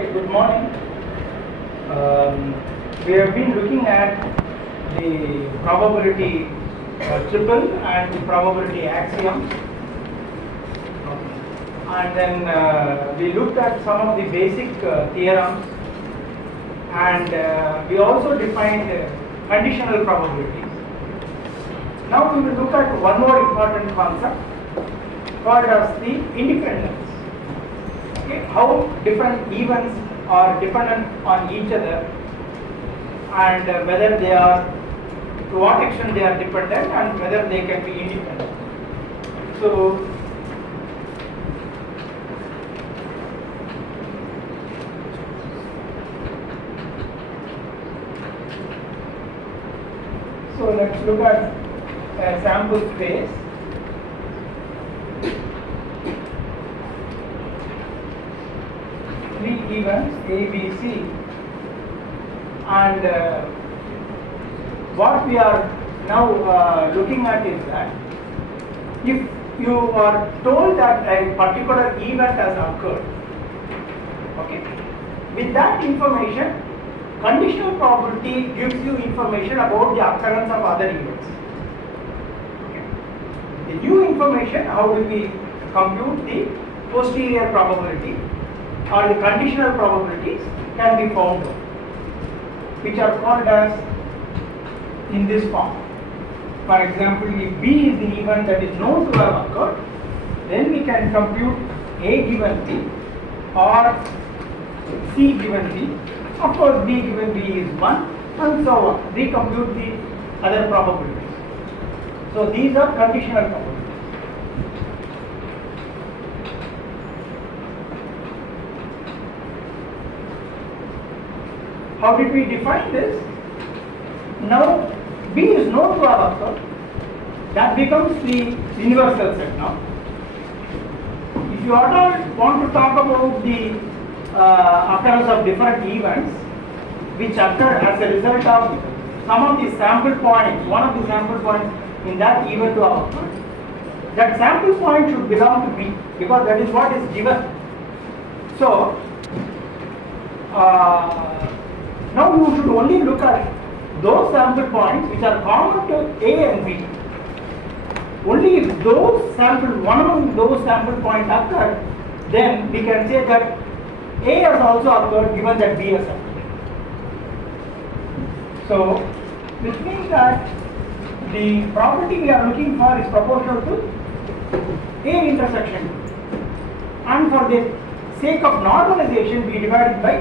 Okay, good morning. We have been looking at the probability triple and the probability axiom. And then we looked at some of the basic theorems, and we also defined conditional probabilities. Now we will look at one more important concept called as the independence. Okay, how different events are dependent on each other, and whether they are, to what extent they are dependent, and whether they can be independent. So let's look at a sample space. Three events A, B, C, and what we are now looking at is that if you are told that a particular event has occurred, okay, with that information, conditional probability gives you information about the occurrence of other events. Okay. The new information, how do we compute the posterior probability or the conditional probabilities can be found out, which are called as in this form. For example, if B is the event that is known to have occurred, then we can compute A given B or C given B. Of course, B given B is 1, and so on. We compute the other probabilities. So these are conditional probabilities. How did we define this? Now B is known to have occurred. That becomes the universal set now. If you at all want to talk about the occurrence of different events which occur as a result of some of the sample points, one of the sample points in that event to have occurred, that sample point should belong to B because that is what is given. So now you should only look at those sample points which are common to A and B. Only if those one among those sample points occur, then we can say that A has also occurred given that B has occurred. So which means that the property we are looking for is proportional to A intersection B. And for the sake of normalization, we divide it by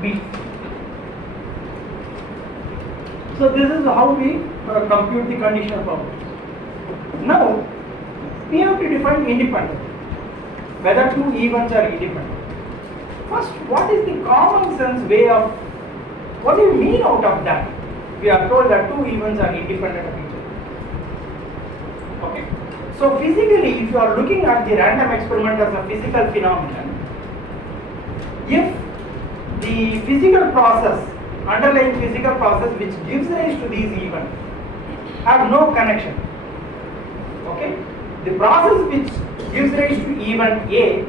B. So this is how we compute the conditional probability. Now we have to define independent, whether two events are independent. First, what is the common sense way of, what do you mean out of that? We are told that two events are independent of each other. Okay. So physically, if you are looking at the random experiment as a physical phenomenon, if the physical process, underlying physical process which gives rise to these events have no connection, okay, the process which gives rise to event A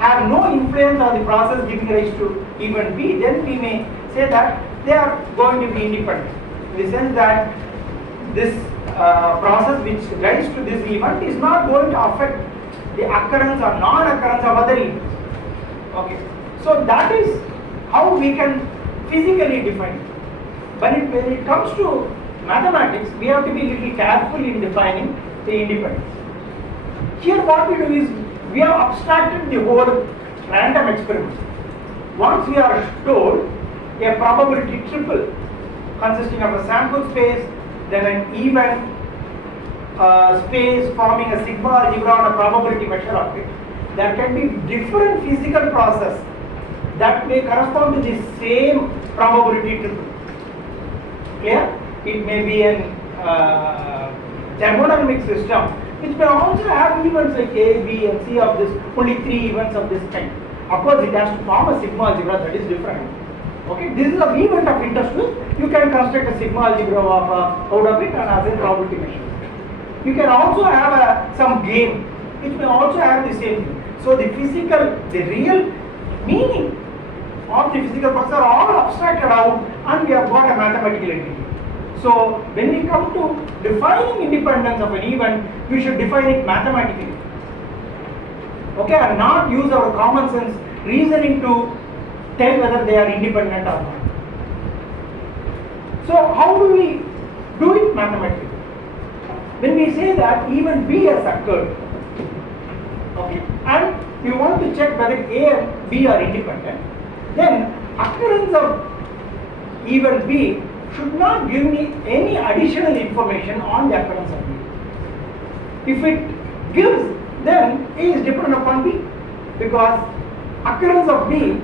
have no influence on the process giving rise to event B, then we may say that they are going to be independent, in the sense that this process which rise to this event is not going to affect the occurrence or non-occurrence of other events. Okay, so that is how we can physically define it. But when it comes to mathematics, we have to be a little careful in defining the independence. Here what we do is, we have abstracted the whole random experiment. Once we are told a probability triple consisting of a sample space, then an event space forming a sigma algebra on a probability measure of it, there can be different physical process that may correspond to the same probability triple. Clear? It may be an thermodynamic system which may also have events like A, B and C of this, only 3 events of this kind. Of course it has to form a sigma algebra, that is different. Okay, this is an event of interest to you can construct a sigma algebra out of it and as a probability measure. You can also have some game which may also have the same thing. So the physical, the real meaning of the physical process are all abstracted out and we have got a mathematical entity. So when we come to defining independence of an event, we should define it mathematically. Okay, and not use our common sense reasoning to tell whether they are independent or not. So how do we do it mathematically? When we say that event B has occurred, okay, and you want to check whether A and B are independent, then occurrence of event B should not give me any additional information on the occurrence of B. If it gives, then A is dependent upon B, because occurrence of B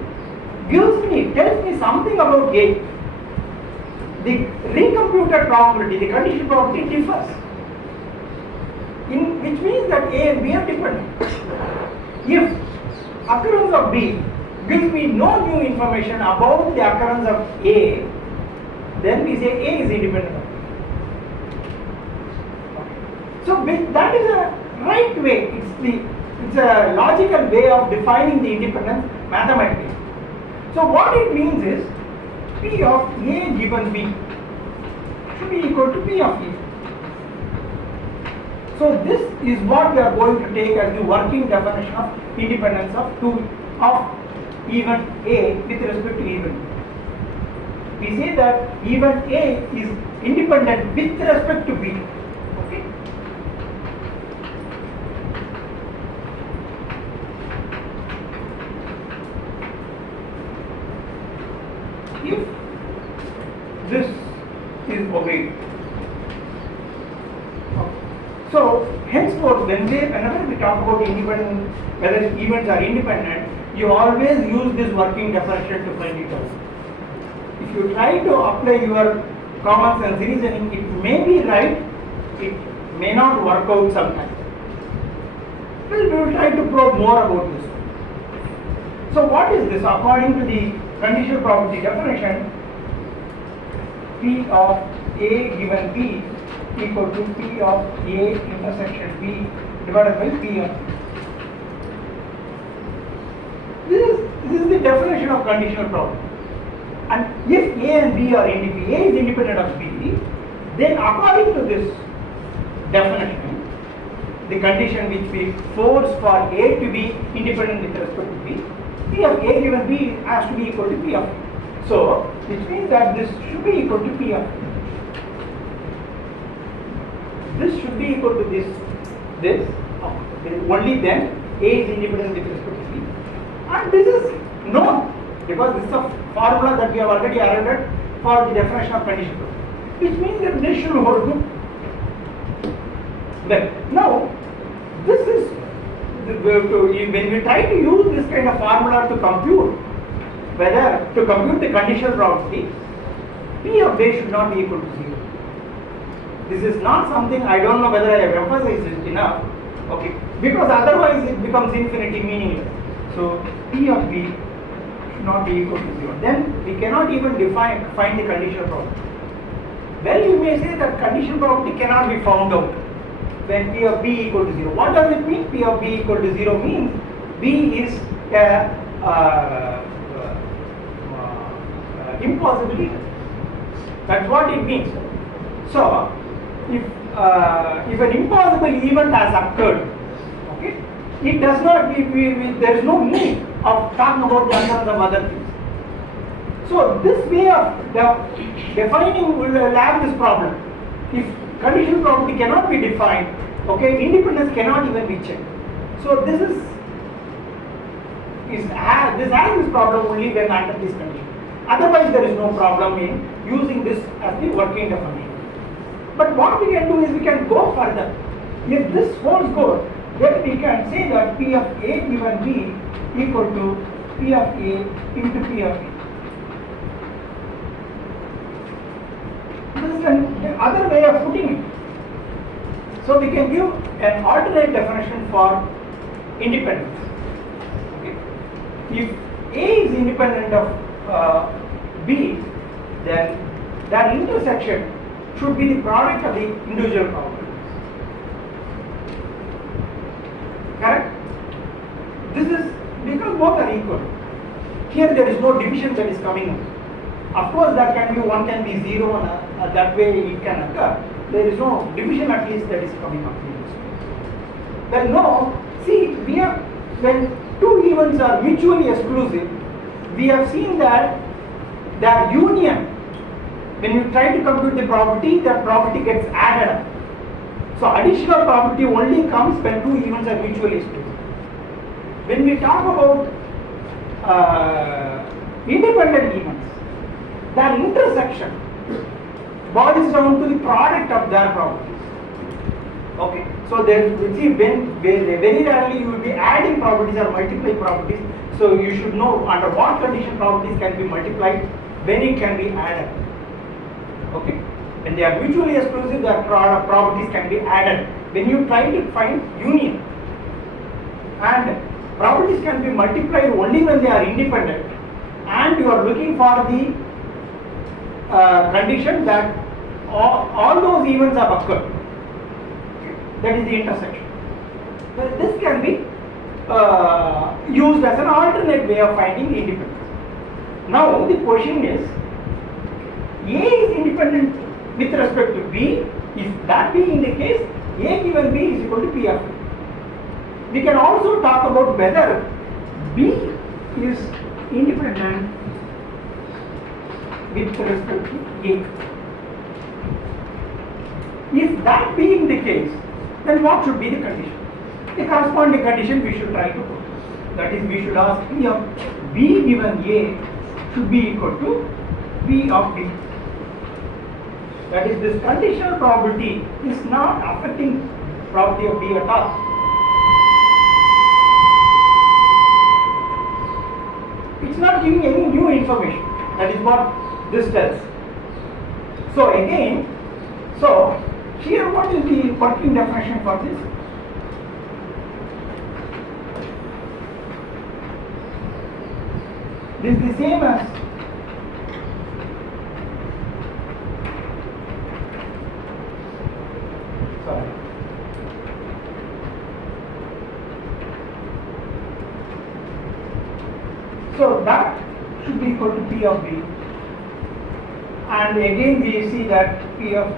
tells me something about A. The recomputed probability, the condition probability differs, which means that A and B are dependent. If occurrence of B gives me no new information about the occurrence of A, then we say A is independent of B. So that is a right way. It's a logical way of defining the independence mathematically. So what it means is P of A given B should be equal to P of A. So this is what we are going to take as the working definition of independence of event A with respect to event B. We say that event A is independent with respect to B. Okay. If this is obeyed. So henceforth, whenever we talk about independent, whether events are independent, you always use this working definition to find it out. If you try to apply your common sense reasoning, it may be right, it may not work out sometimes. Well, we will try to probe more about this. So what is this? According to the conditional probability definition, P of A given B equal to P of A intersection B divided by P of B. This is the definition of conditional probability. And if A and B are independent, A is independent of B, then according to this definition, the condition which we force for A to be independent with respect to B, P of A given B has to be equal to P of A. So, which means that this should be equal to P of A. This should be equal to this. Only then A is independent with respect to B. And this is known because this is a formula that we have already arrived at for the definition of conditional probability, which means that this should hold good. Then, now, this is when we try to use this kind of formula to compute the conditional probability, P of A should not be equal to 0. This is not something, I don't know whether I have emphasized it enough, okay, because otherwise it becomes infinity meaningless. So P of B should not be equal to 0. Then we cannot even find the conditional probability. Well, you may say that conditional probability cannot be found out when P of B equal to 0. What does it mean? P of B equal to 0 means B is impossibility. That's what it means. So, if an impossible event has occurred, okay, it does not. There is no need of talking about the occurrence of other things. So, this way of defining will have this problem. If conditional probability cannot be defined, okay, independence cannot even be checked. So, this has this problem only when under this condition. Otherwise, there is no problem in using this as the working definition. But what we can do is we can go further. If this holds good, then we can say that P of A given B equal to P of A into P of B. This is the other way of putting it. So we can give an alternate definition for independence. Okay. If A is independent of B, then that intersection should be the product of the individual probabilities. Correct? This is because both are equal. here there is no division that is coming up. Of course, that can be, one can be 0 and that way it can occur. There is no division at least that is coming up in this way. Well, no, see, when two events are mutually exclusive, we have seen that their union, when you try to compute the probability, that probability gets added up. So additional probability only comes when two events are mutually exclusive. When we talk about independent events, their intersection boils down to the product of their properties. Okay, so there, see, when very rarely you will be adding properties or multiplying properties. So you should know under what condition properties can be multiplied, when it can be added. Okay, when they are mutually exclusive, their properties can be added. When you try to find union, and properties can be multiplied only when they are independent, and you are looking for the condition that all those events have occurred. Okay. That is the intersection. Well, this can be used as an alternate way of finding independence. Now the question is, A is independent with respect to B. If that being the case, A given B is equal to P of A. We can also talk about whether B is independent with respect to A. If that being the case, then what should be the condition? The corresponding condition we should try to put. That is, we should ask P of B given A should be equal to P of B. That is, this conditional probability is not affecting probability of B at all. It's not giving any new information. That is what this tells. So again, here what is the working definition for this? This is the same as so that should be equal to P of B, and again we see that P of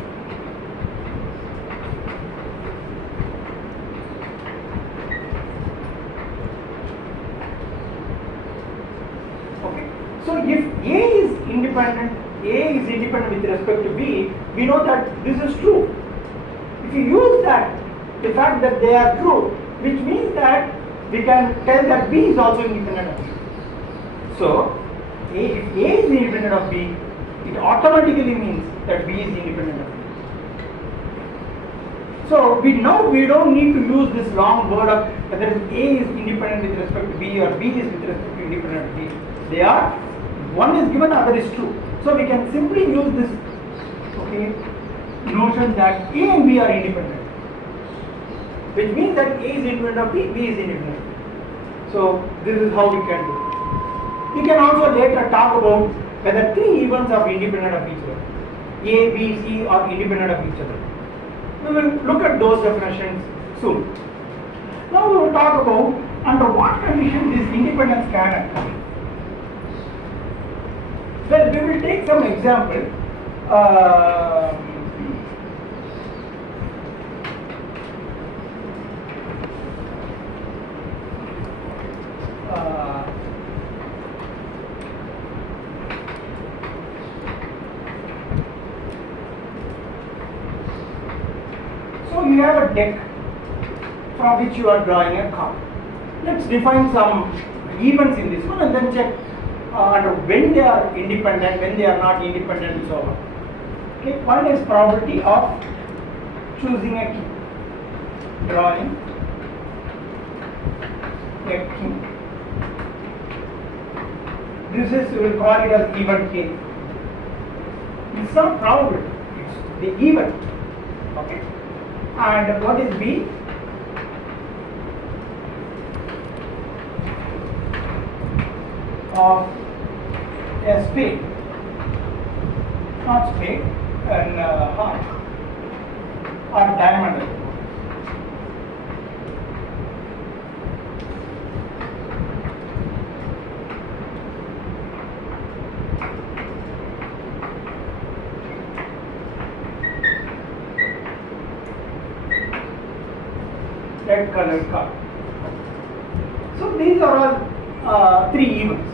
so if A is independent with respect to B, we know that this is true. If you use that, the fact that they are true, which means that we can tell that B is also independent of B. So, if A is independent of B, it automatically means that B is independent of B. So, we don't need to use this long word of whether A is independent with respect to B or B is with respect to independent of B. They are, one is given, other is true. So, we can simply use this notion that A and B are independent, which means that A is independent of B, B is independent of B. So, this is how we can do it. We can also later talk about whether three events are independent of each other. A, B, C are independent of each other. We will look at those definitions soon. Now we will talk about under what conditions this independence can occur. Well, we will take some example. So you have a deck from which you are drawing a card. Let's define some events in this one and then check when they are independent, when they are not independent, and so on. Okay, one is probability of choosing a key, drawing a key. This is, we will call it as event K. It's not probability, it's the event. Okay, and what is B? Of a spade, not spade, and heart or diamond. red colored card. So these are all three events.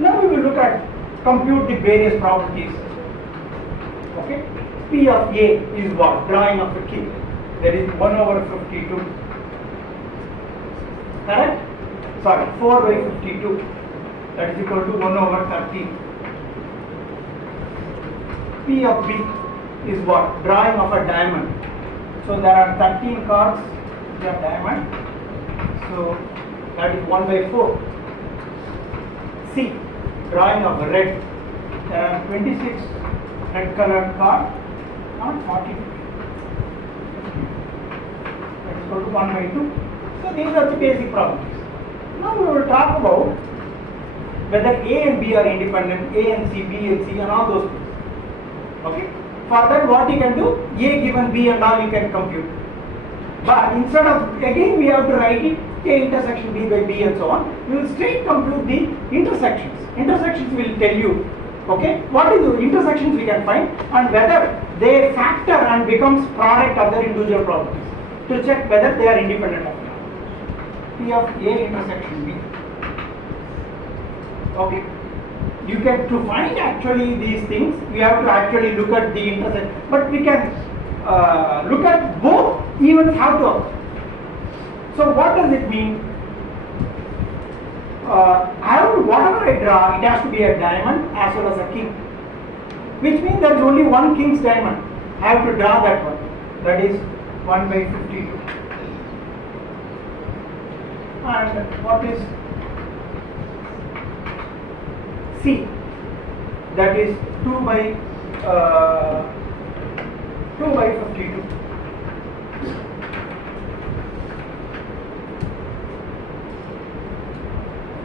Now we will look at compute the various probabilities. Okay, P of A is what? Drawing of a king. That is 1 over 52. Correct? Sorry, 4 by 52. That is equal to 1 over 13. P of B is what? Drawing of a diamond. So there are 13 cards which are diamond. So that is 1 by 4. C, drawing of red. There are 26 red colored cards, not 40. That is equal to 1 by 2. So these are the basic properties. Now we will talk about whether A and B are independent, A and C, B and C, and all those things. Okay. For that, what you can do? A given B and all you can compute. But instead of, again we have to write it A intersection B by B and so on. We will straight compute the intersections. Intersections will tell you, okay, what is the intersections we can find and whether they factor and becomes product of their individual properties to check whether they are independent of not. P of A intersection B. Okay. You can, to find actually these things, we have to actually look at the intersection, but we can look at both events have to occur. So what does it mean? Whatever I draw, it has to be a diamond as well as a king, which means there is only one king's diamond. I have to draw that one. That is 1 by 52. And what is C? That is 2 by 52.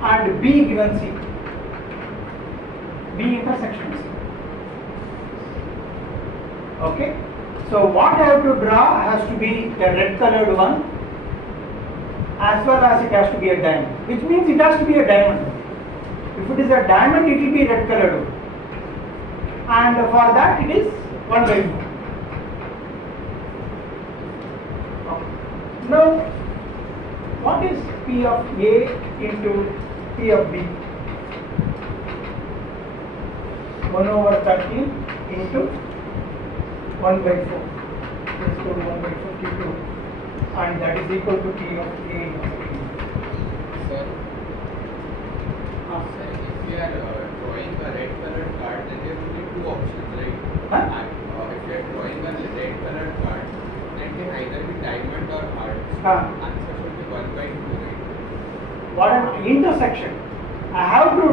And B given C. B intersection C. Okay. So what I have to draw has to be a red colored one as well as it has to be a diamond, which means it has to be a diamond. If it is a diamond, it will be red colored one. And for that it is 1 by 4. Okay. Now, what is P of A into P of B? 1 over 13 into 1 by 4. Let's go to 1 by 52. And that is equal to P of A intersection. Sir, sir, if we are drawing a red colored card, then there will be two options, right? Huh? If we are drawing a red colored card, then it can either be diamond or heart. Answer should be 1 by 2, right? What am intersection? I have to,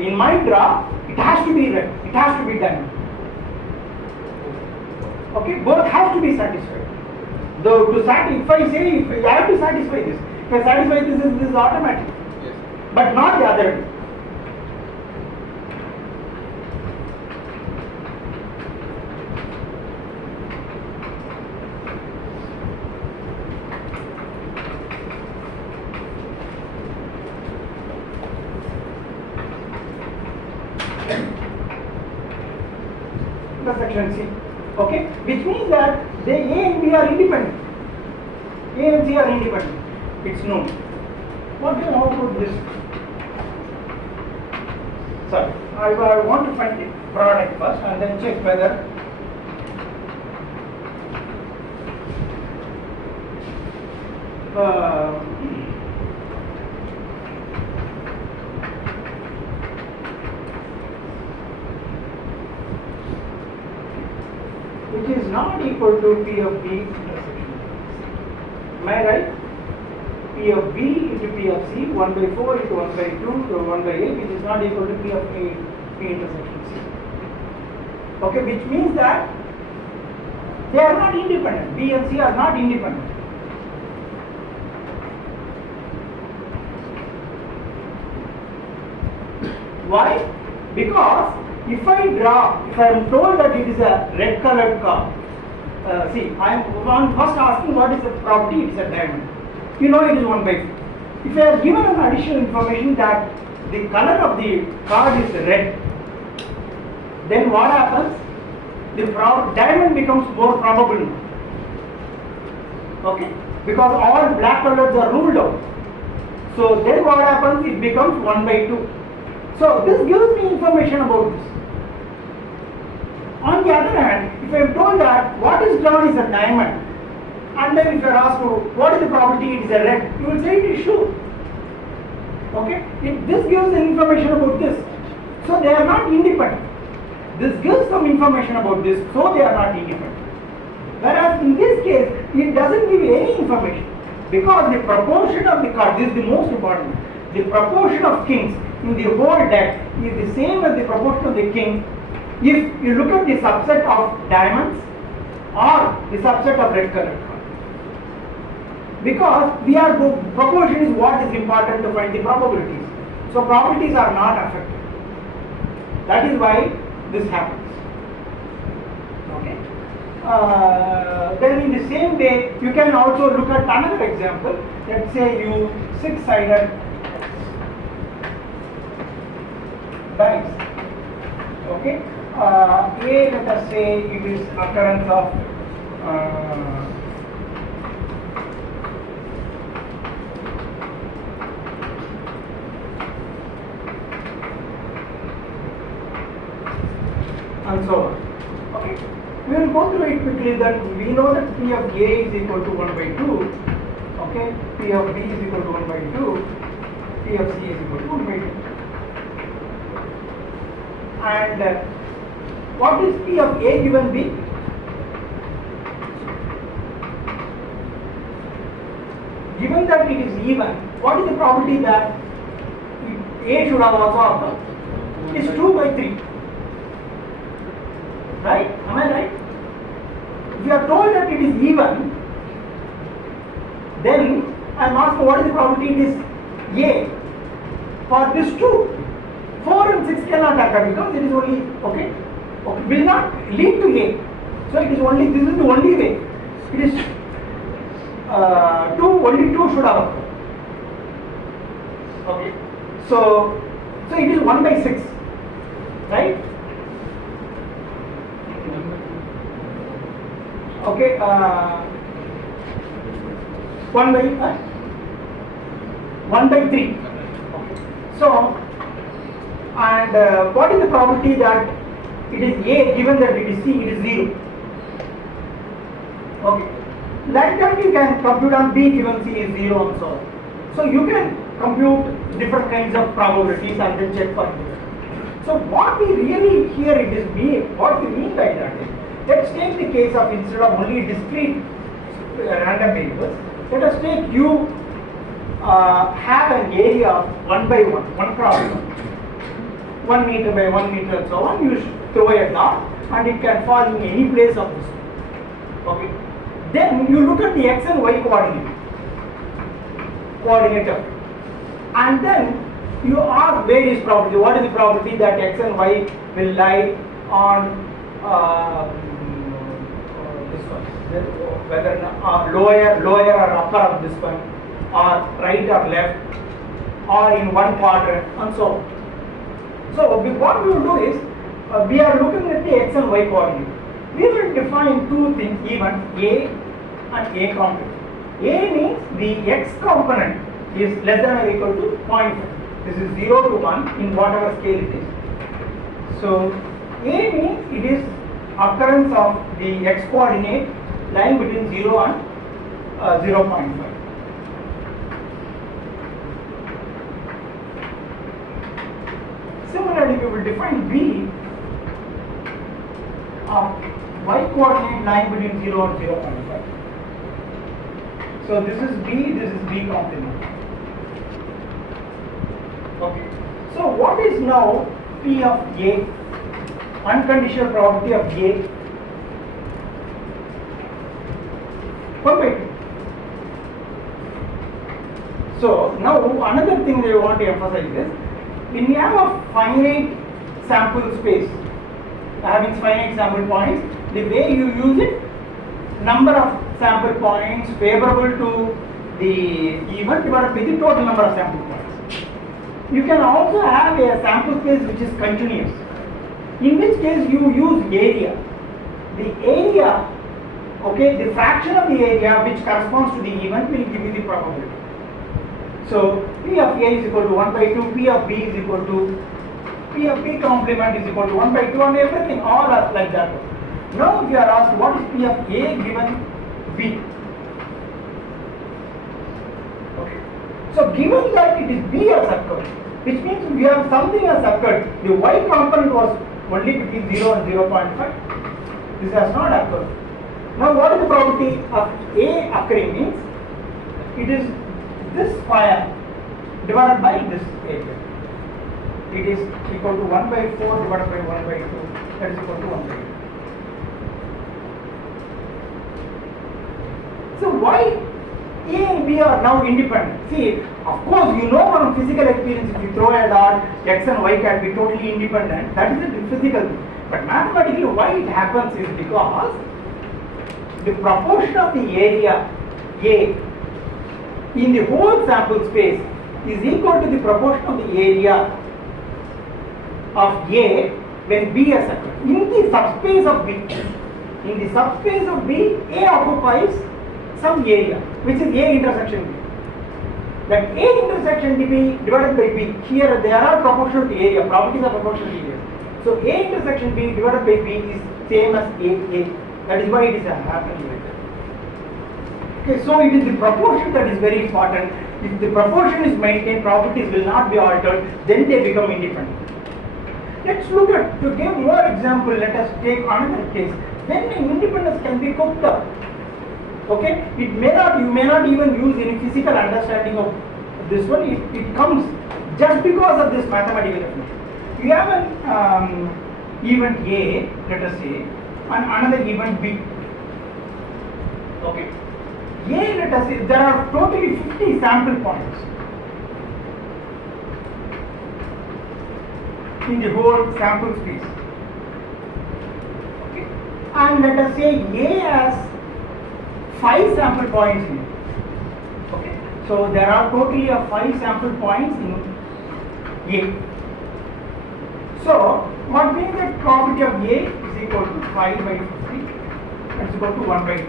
in my draw, it has to be red, it has to be diamond. Okay, both have to be satisfied. Though to if I say, if I have to satisfy this, if I satisfy this is automatic. Yes. But not the other way. Intersection C. Okay, which means that they A and B are independent. A and C are independent. It's known. What do you know about this? Sorry, I want to find the product first and then check whether which is not equal to P of B intersection. Am I right? P of B into P of C, 1 by 4 into 1 by 2 to 1 by 8, which is not equal to P of A, P intersection C. Okay, which means that they are not independent. B and C are not independent. Why? Because if I am told that it is a red colored card, see, I am first asking what is the property, it is a diamond. You know it is 1 by 4. If I have given an additional information that the color of the card is red, then what happens? The diamond becomes more probable. Okay? because all black colors are ruled out. So then what happens? It becomes 1 by 2. So this gives me information about this. On the other hand, if I am told that what is drawn is a diamond, and then if you are asked to what is the property it is a red, you will say it is shoe. Okay? This gives information about this. So they are not independent. This gives some information about this, so they are not independent. Whereas in this case, it doesn't give any information, because the proportion of the card, this is the most important, the proportion of kings in the whole deck is the same as the proportion of the king if you look at the subset of diamonds or the subset of red colored cards. Because proportion is what is important to find the probabilities. So probabilities are not affected. That is why this happens. Okay. Then in the same way, you can also look at another example. Let's say you six-sided dice. Okay. A, let us say it is occurrence of and so on. Okay. We will go through it quickly. That we know that P of A is equal to 1 by 2. Okay. P of B is equal to 1 by 2. P of C is equal to 1 by 2. And what is P of A given B? Given that it is even, what is the probability that A should have also occurred? It is 2 by 3. Right? Am I right? If you are told that it is even, then I am asking what is the probability it is A for this 2. 4 and 6 cannot occur because it is only, okay, will not lead to A. So it is only, this is the only way. It is only 2 should have occurred. Okay. So it is 1 by 6. Right? Okay. 1 by 3. Okay. So, and what is the probability that it is A given that it is C, it is 0? Okay. Like that you can compute on B given C is 0 and so on. So you can compute different kinds of probabilities and then check for it. So what we really here it is what we mean by that is, let's take the case of instead of only discrete random variables, let us take you have an area of 1 by 1 cross 1 meter by 1 meter and so on. You throw a dot and it can fall in any place of this. Okay. Then you look at the x and y coordinate of it. And then you ask various probability. What is the probability that x and y will lie on this one? Whether lower or upper of this one, or right or left, or in one quadrant, and so on. So what we will do is, we are looking at the x and y coordinate. We will define two things, even A and A complement. A means the x component is less than or equal to 0.5. This is 0 to 1 in whatever scale it is. So A means it is occurrence of the x coordinate lying between 0 and 0.5. Similarly, we will define B of y coordinate lying between 0 and 0.5. So this is B complement. Okay. So what is now P of A? Unconditional probability of A. 1 by 2. So now another thing that I want to emphasize is, when we have a finite sample space, having finite sample points, the way you use it, number of sample points favorable to the event divided by the total number of sample points. You can also have a sample space which is continuous, in which case you use area. The area Okay, the fraction of the area which corresponds to the event will give you the probability. So P of A is equal to 1 by 2, P of B is equal to P of B complement is equal to 1 by 2 and everything, all are like that. Now if you are asked what is P of A given B? Okay. So given that it is B has occurred, which means we have something has occurred, the Y component was only between 0 and 0.5. This has not occurred. Now what is the probability of A occurring means it is this square divided by this area. It is equal to 1 by 4 divided by 1 by 2, that is equal to 1 by 2. So why A and B are now independent? See, of course you know from physical experience if you throw a dot, X and Y can be totally independent, that is a physical thing. But mathematically why it happens is because the proportion of the area A in the whole sample space is equal to the proportion of the area of A when B has occurred. In the subspace of B, A occupies some area which is A intersection B. That A intersection B divided by B, here they are proportional to area, properties are proportional to area. So A intersection B divided by B is same as A. That is why it is happening like that. Okay, so it is the proportion that is very important. If the proportion is maintained, properties will not be altered, then they become independent. Let's look at, to give more example, let us take another case. Then independence can be cooked up. Okay, you may not even use any physical understanding of this one. It comes just because of this mathematical definition. You have an event A, let us say, and another event B. Okay, A, let us say, there are totally 50 sample points in the whole sample space. Okay, and let us say A has 5 sample points in it. Okay, so there are totally 5 sample points in A. So what means that probability of A is equal to 5 by 50, that is equal to 1 by 10.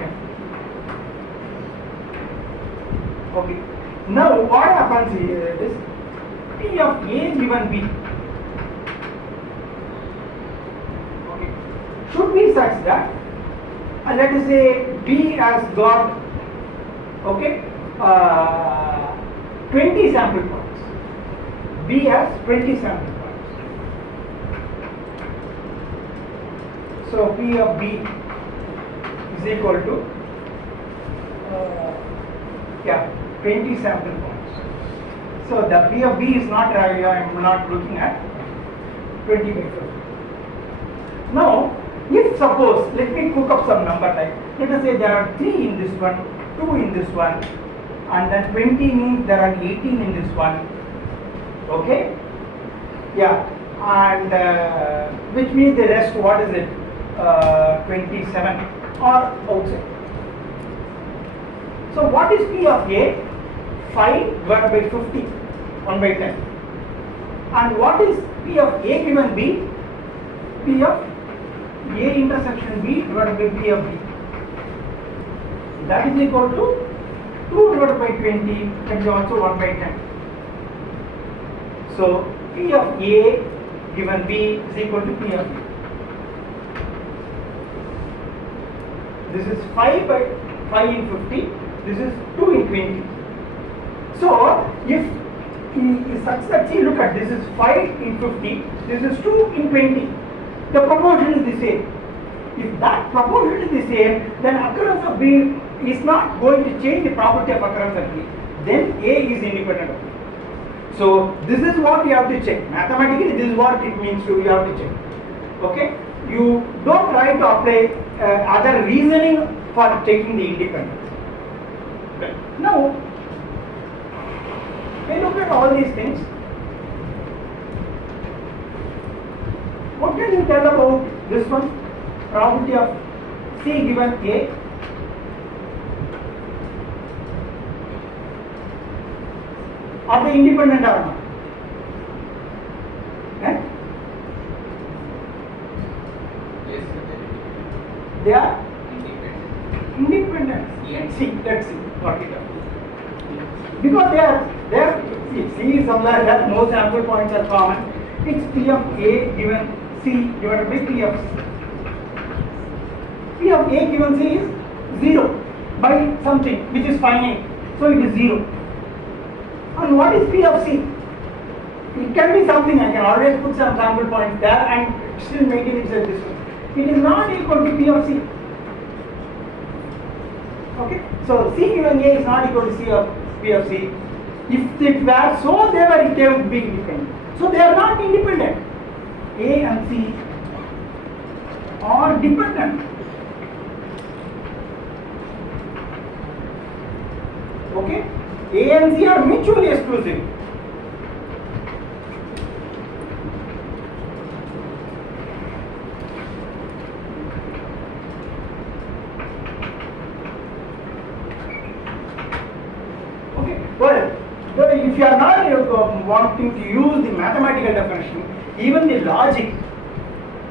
Okay, now what happens is P of A given B, okay, should be such that let us say B has got, okay, 20 sample points. B has 20 sample points. So P of B is equal to 20 sample points. So the P of B is not, I am not looking at 20 by 50. Now if suppose, let me cook up some number, like let us say there are 3 in this one, 2 in this one, and then 20 means there are 18 in this one. Okay, yeah, and which means the rest, what is it, 27 or outside. So what is P of A? 5 divided by 50, 1 by 10. And what is P of A given B? P of A intersection B divided by P of B. That is equal to 2 divided by 20, that is also 1 by 10. So P of A given B is equal to P of B. This is 5 by 5 in 50, this is 2 in 20. So if such that, see, look at, this is 5 in 50, this is 2 in 20. The proportion is the same. If that proportion is the same, then occurrence of B is not going to change the property of occurrence of B. Then A is independent of B. So this is what you have to check. Mathematically, this is what it means to you have to check. Okay? You don't try to apply other reasoning for checking the independence. Okay. Now, when you look at all these things, what can you tell about this one? Probability of C given A. Are they independent or not? Eh? Yes, They are independent. independent? C. Let's see what it does. Because they are C is somewhere that no sample points are common. It's P of A given C divided by P of C. P of A given C is 0 by something which is finite. So it is 0. And what is P of C? It can be something, I can always put some sample points there and still maintain itself this way. It is not equal to P of C. Okay? So C given A is not equal to C of P of C. If it were so, they would be independent. So they are not independent. A and C are dependent. Okay? A and C are mutually exclusive. Okay? Well, if you are not wanting to use the mathematical definition, even the logic,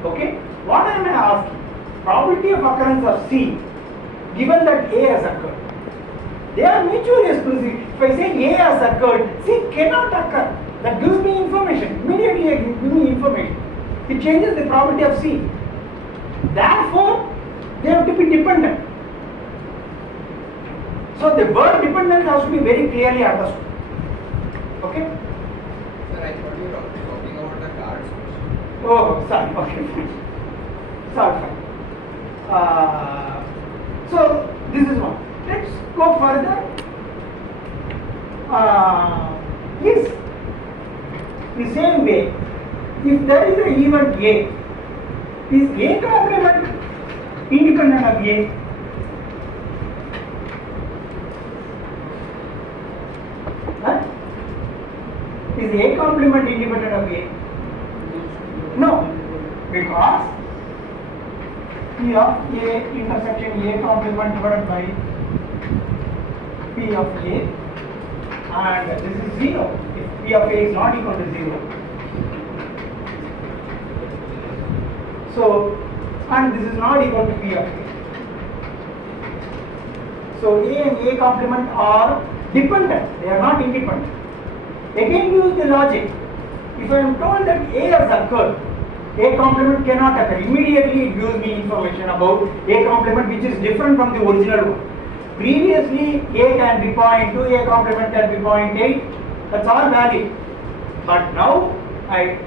okay? What am I asking? Probability of occurrence of C, given that A has occurred. They are mutually exclusive. If I say A has occurred, C cannot occur. That gives me information. Immediately I give me information. It changes the probability of C. Therefore, they have to be dependent. So the word dependent has to be very clearly understood. Okay? Sir, I thought you were talking about the cards. Oh, sorry. Okay, fine. Sorry, fine. So this is one. Let's go further. Is the same way, if there is an event A, is A complement independent of A? Huh? Is A complement independent of A? No, because P of A intersection A complement divided by P of A, and this is 0 if P of A is not equal to 0. So, and this is not equal to P of A. So A and A complement are dependent, they are not independent. Again use the logic. If I am told that A has occurred, A complement cannot occur. Immediately it gives me information about A complement which is different from the original one. Previously A can be 0.2, A complement can be 0.8, that's all valid. But now I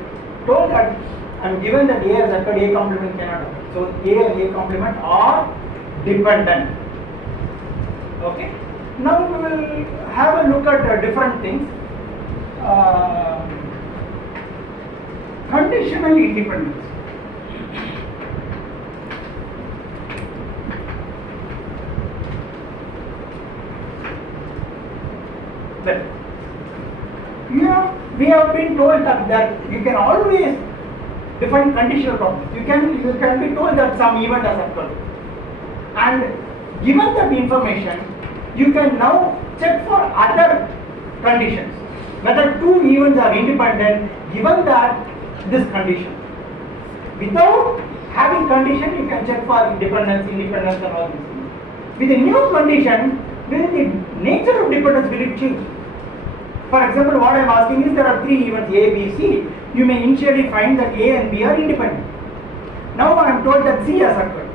told that I am given that A has occurred, A complement cannot occur. So A and A complement are dependent. Okay. Now we will have a look at different things. Conditional independence. Well, we have been told that you can always define conditional properties. You can be told that some event has occurred, and given that information, you can now check for other conditions whether two events are independent given that this condition. Without having condition, you can check for independence and all these things. With a new condition, will the nature of dependence will it change? For example, what I am asking is there are three events A, B, C. You may initially find that A and B are independent. Now I am told that C has occurred.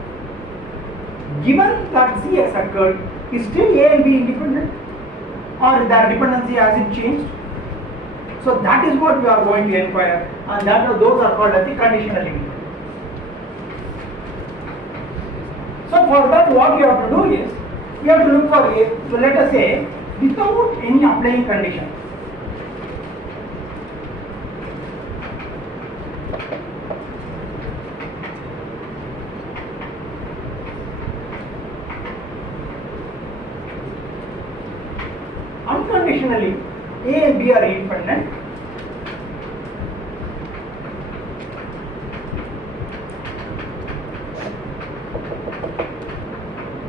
Given that C has occurred, is still A and B independent? Or their dependency has it changed? So that is what we are going to inquire, and those are called as the conditional independence. So for that, what you have to do is, you have to look for A, so let us say, without any applying condition. Unconditionally, A and B are independent.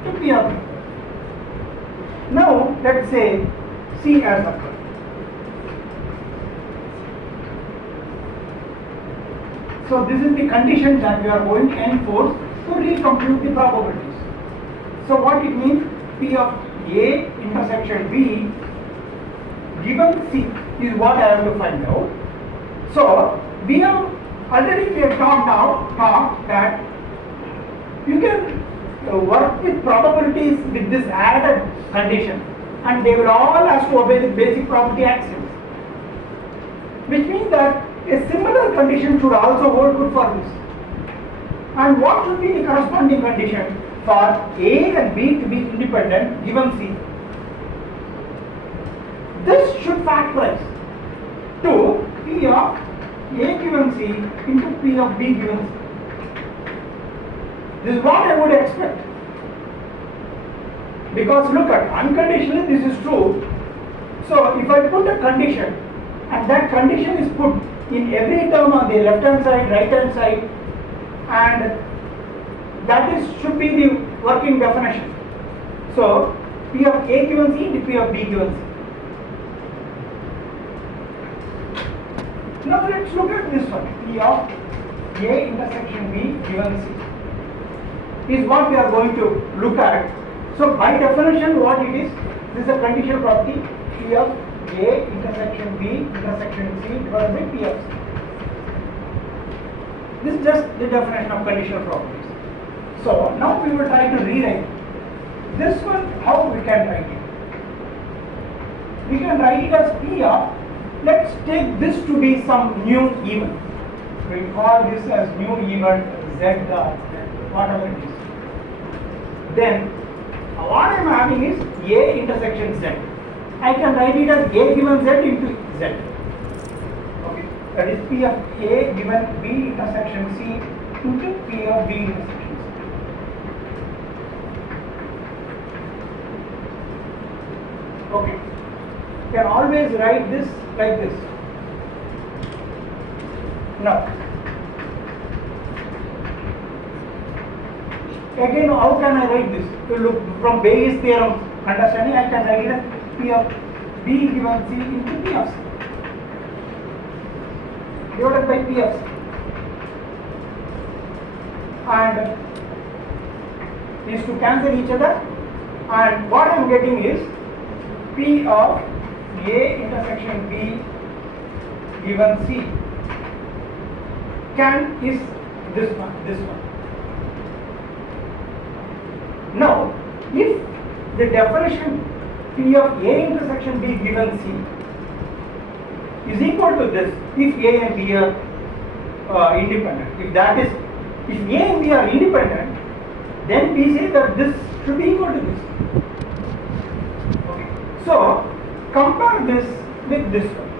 To P of B. Now, let's say C has occurred. So this is the condition that we are going to enforce to recompute the probabilities. So what it means? P of A intersection B given C is what I have to find out. So we have already talked that you can work with probabilities with this added condition, and they will all have to obey the basic property axioms, which means that a similar condition should also hold good for this. And what should be the corresponding condition for A and B to be independent given C? This should factorize to P of A given C into P of B given C. This is what I would expect. Because look at, unconditionally this is true. So if I put a condition and that condition is put in every term on the left hand side, right hand side, and that is should be the working definition. So P of A given C into P of B given C. Now let's look at this one. P of A intersection B given C is what we are going to look at. So by definition what it is, this is a conditional property P of A intersection B intersection C divided by P of C. This is just the definition of conditional properties. So now we will try to rewrite this one. How we can write it? We can write it as P of, let's take this to be some new event. We call this as new event Z whatever it is. Then what I am having is A intersection Z. I can write it as A given Z into Z. Okay, that is P of A given B intersection C into P of B intersection C. Okay, you can always write this like this. Now, again, how can I write this? To look from Bayes' theorem understanding, I can write it as P of B given C into P of C divided by P of C. And these two cancel each other, and what I am getting is P of A intersection B given C is this one. Now, if the definition P of A intersection B given C is equal to this, if A and B are independent, if A and B are independent, then we say that this should be equal to this. Okay. So compare this with this one.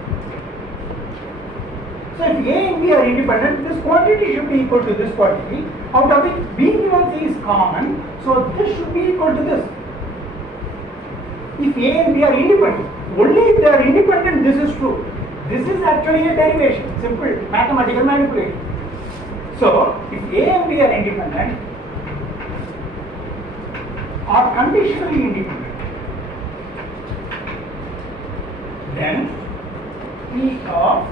So if A and B are independent, this quantity should be equal to this quantity, out of which B given C is common, so this should be equal to this. If A and B are independent, only if they are independent this is true. This is actually a derivation, simple mathematical manipulation. So if A and B are independent or conditionally independent, then P of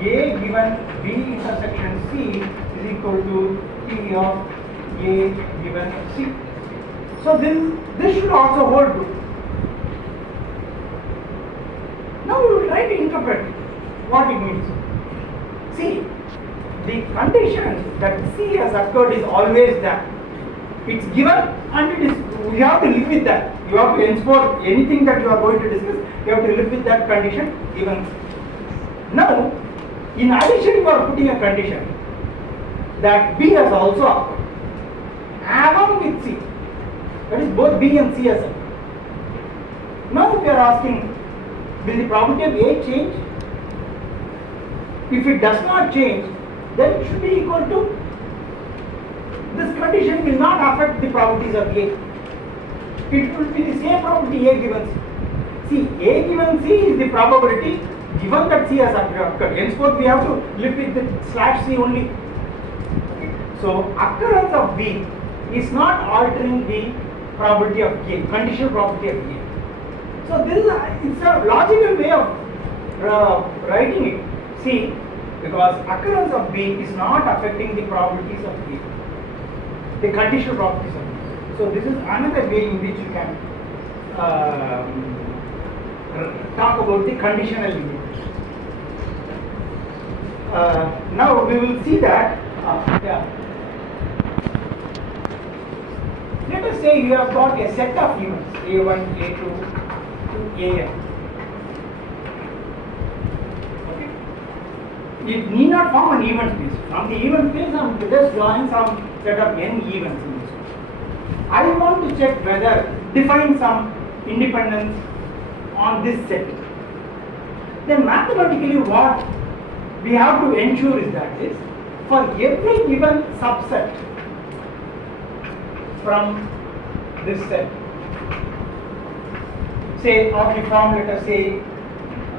A given B intersection C is equal to P of A given C. So this should also hold true. Now we will try to interpret what it means. See, the condition that C has occurred is always there. It's given and it is, you have to live with that. You have to henceforth anything that you are going to discuss, you have to live with that condition given. Now, in addition you are putting a condition that B has also occurred along with C. That is both B and C has occurred. Now we are asking, will the probability of A change? If it does not change, then it should be equal to, this condition will not affect the probabilities of A. It will be the same probability A given C. See, A given C is the probability given that C has occurred. Henceforth we have to live with the slash C only. So occurrence of B is not altering the probability of A, conditional probability of A. So this is it's a logical way of writing it. See, because occurrence of B is not affecting the probabilities of A, the conditional properties of B. So this is another way in which you can talk about the conditional limitation. Now we will see that. Let us say you have got a set of events A1, A2 to AN. Okay. It need not form an event space. From the event space, I am just drawing some set of n events in this. I want to check whether define some independence on this set. Then mathematically what we have to ensure is that is for every given subset from this set, say of the form, let us say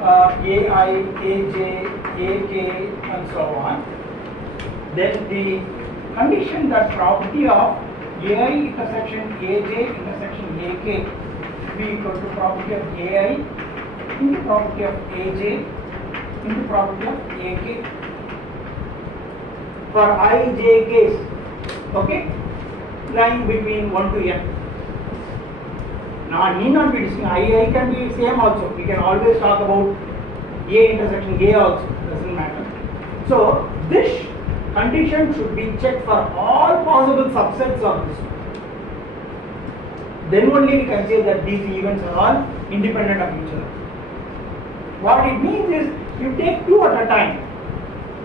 AI, AJ, AK and so on, then the condition that property of AI intersection AJ intersection AK be equal to property of AI into property of AJ into property of AK for I, J case, okay, lying between 1 to n. Now need not be distinct. I can be same also. We can always talk about A intersection A also, doesn't matter. So this condition should be checked for all possible subsets of this. Then only we can say that these events are all independent of each other. What it means is you take two at a time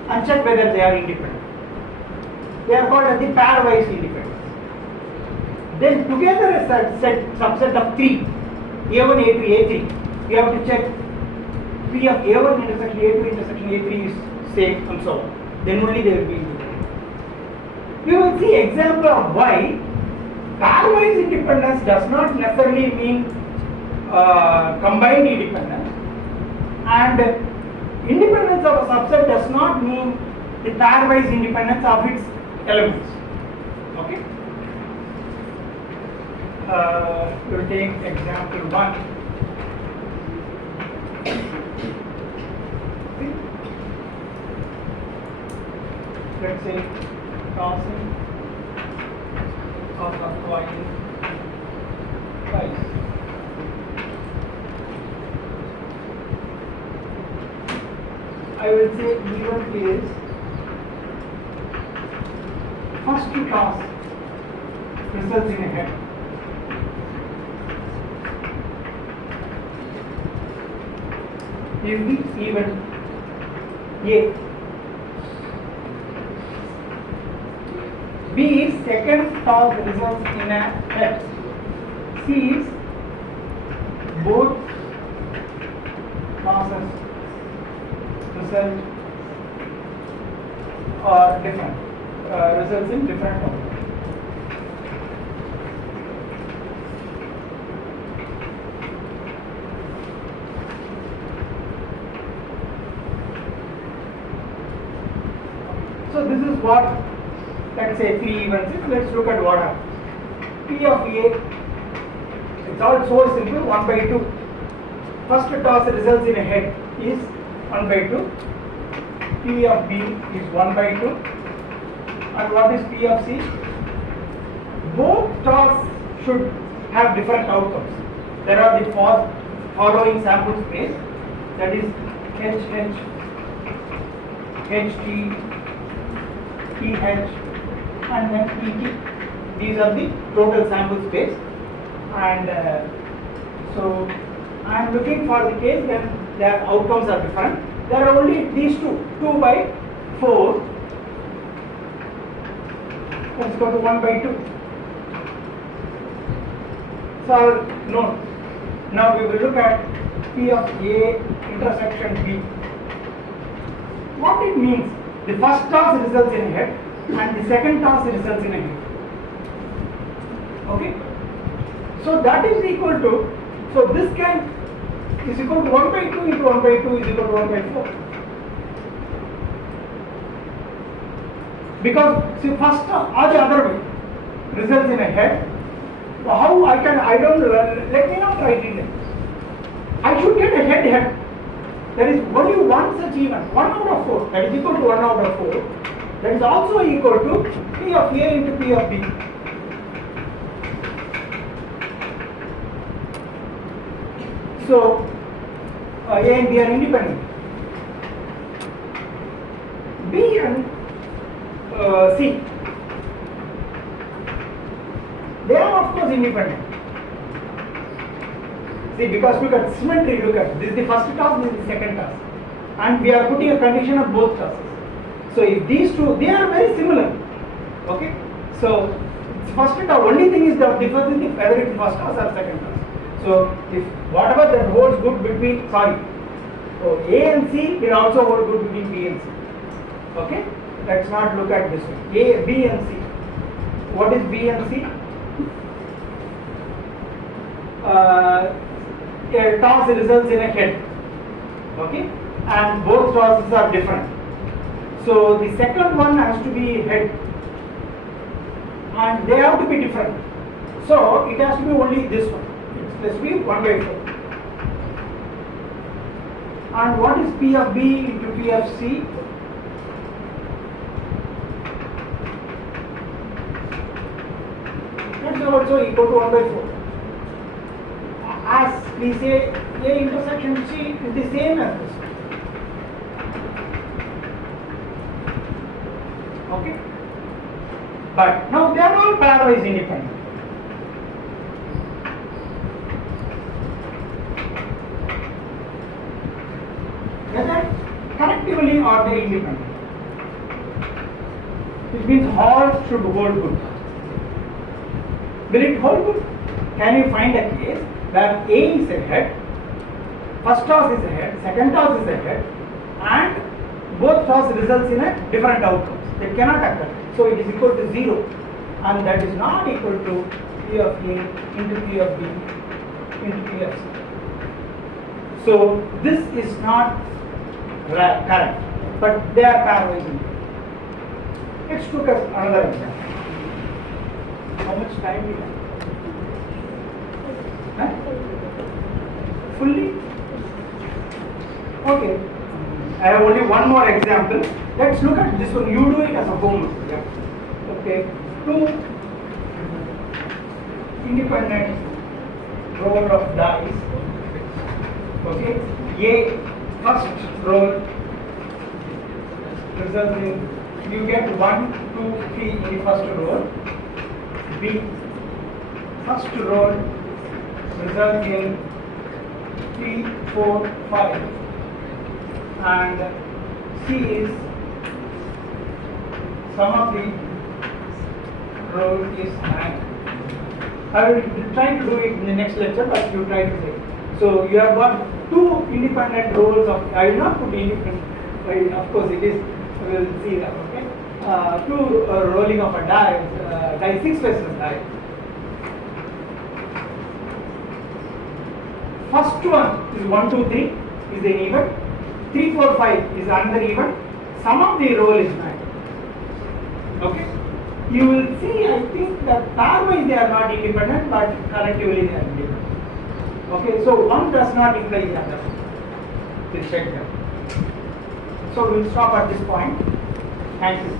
and check whether they are independent. They are called as the pairwise independence. Then together as a subset of 3, A1, A2, A3, we have to check P of A1 intersection A2 intersection A3 is same and so on. Then only they will be independent. We will see example of why pairwise independence does not necessarily mean combined independence, and independence of a subset does not mean the pairwise independence of its elements. Okay. We will take example 1. Let's say tossing of a coin twice. I will say event is first to toss results in a head. Is the event A. B is second toss results in a head. C is both tosses result or different results in different outcomes. So this is what, let's say 3 events is. Let's look at what happens. P of A, it's all so simple, 1 by 2. First toss results in a head is 1 by 2. P of B is 1 by 2. And what is P of C? Both toss should have different outcomes. There are the following sample space, that is HH, HT, TH and then PT. These are the total sample space, and so I am looking for the case when their outcomes are different. There are only these two, 2 by 4. Let's go to 1 by 2. So note, now we will look at P of A intersection B. What it means? The first toss results in a head and the second toss results in a head. Okay? So that is equal to, so this can is equal to 1 by 2 into 1 by 2 is equal to 1 by 4. Because see, first or the other way results in a head. How I can, I don't, let me not write it. I should get a head. There is only one such event, 1 out of 4, that is equal to 1 out of 4. That is also equal to P of A into P of B. So A and B are independent. B and C, they are of course independent. See, because look at symmetry, look at this is the first task, this is the second task, and we are putting a condition of both tasks. So if these two, they are very similar. Okay, so first task, only thing is the difference in whether it is first task or second task. So if whatever that holds good between, so A and C will also hold good between B and C. Okay, let's not look at this one. A, B and C. What is B and C? A toss results in a head. Okay, and both tosses are different. So the second one has to be head, and they have to be different. So it has to be only this one. Let's be 1/4. And what is P of B into P of C? That's also equal to 1/4. As we say, A intersection C is the same as this. Okay? But now they are all pairwise independent. Whether collectively or they independent. Which means all should hold good. Will it hold good? Can you find a case that A is a head, first toss is a head, second toss is a head, and both toss results in a different outcomes? That cannot occur. So it is equal to 0, and that is not equal to P of A into P of B into P of C. So this is not correct, but they are pairwise independent. Let's look at another example. How much time we have? Huh? Fully? Okay. I have only one more example. Let's look at this one. You do it as a homework. Yeah. Okay. Two independent roll of dice. Okay. A first roll results in you get 1, 2, 3 in the first roll. B first roll results in 3, 4, 5, and C is sum of the roll is 9. I will try to do it in the next lecture, but you try to say. So you have got two independent rolls of. I will not put independent. Of course, it is. We will see that. Okay. Two rolling of a die, die 6 faces die. First one is 1, 2, 3 is an even. 3, 4, 5 is another even. Sum of the roll is 9. Okay. You will see. I think that pairwise they are not independent, but collectively they are independent. Okay. So one does not imply the other. Please check them. So we will stop at this point. Thank you.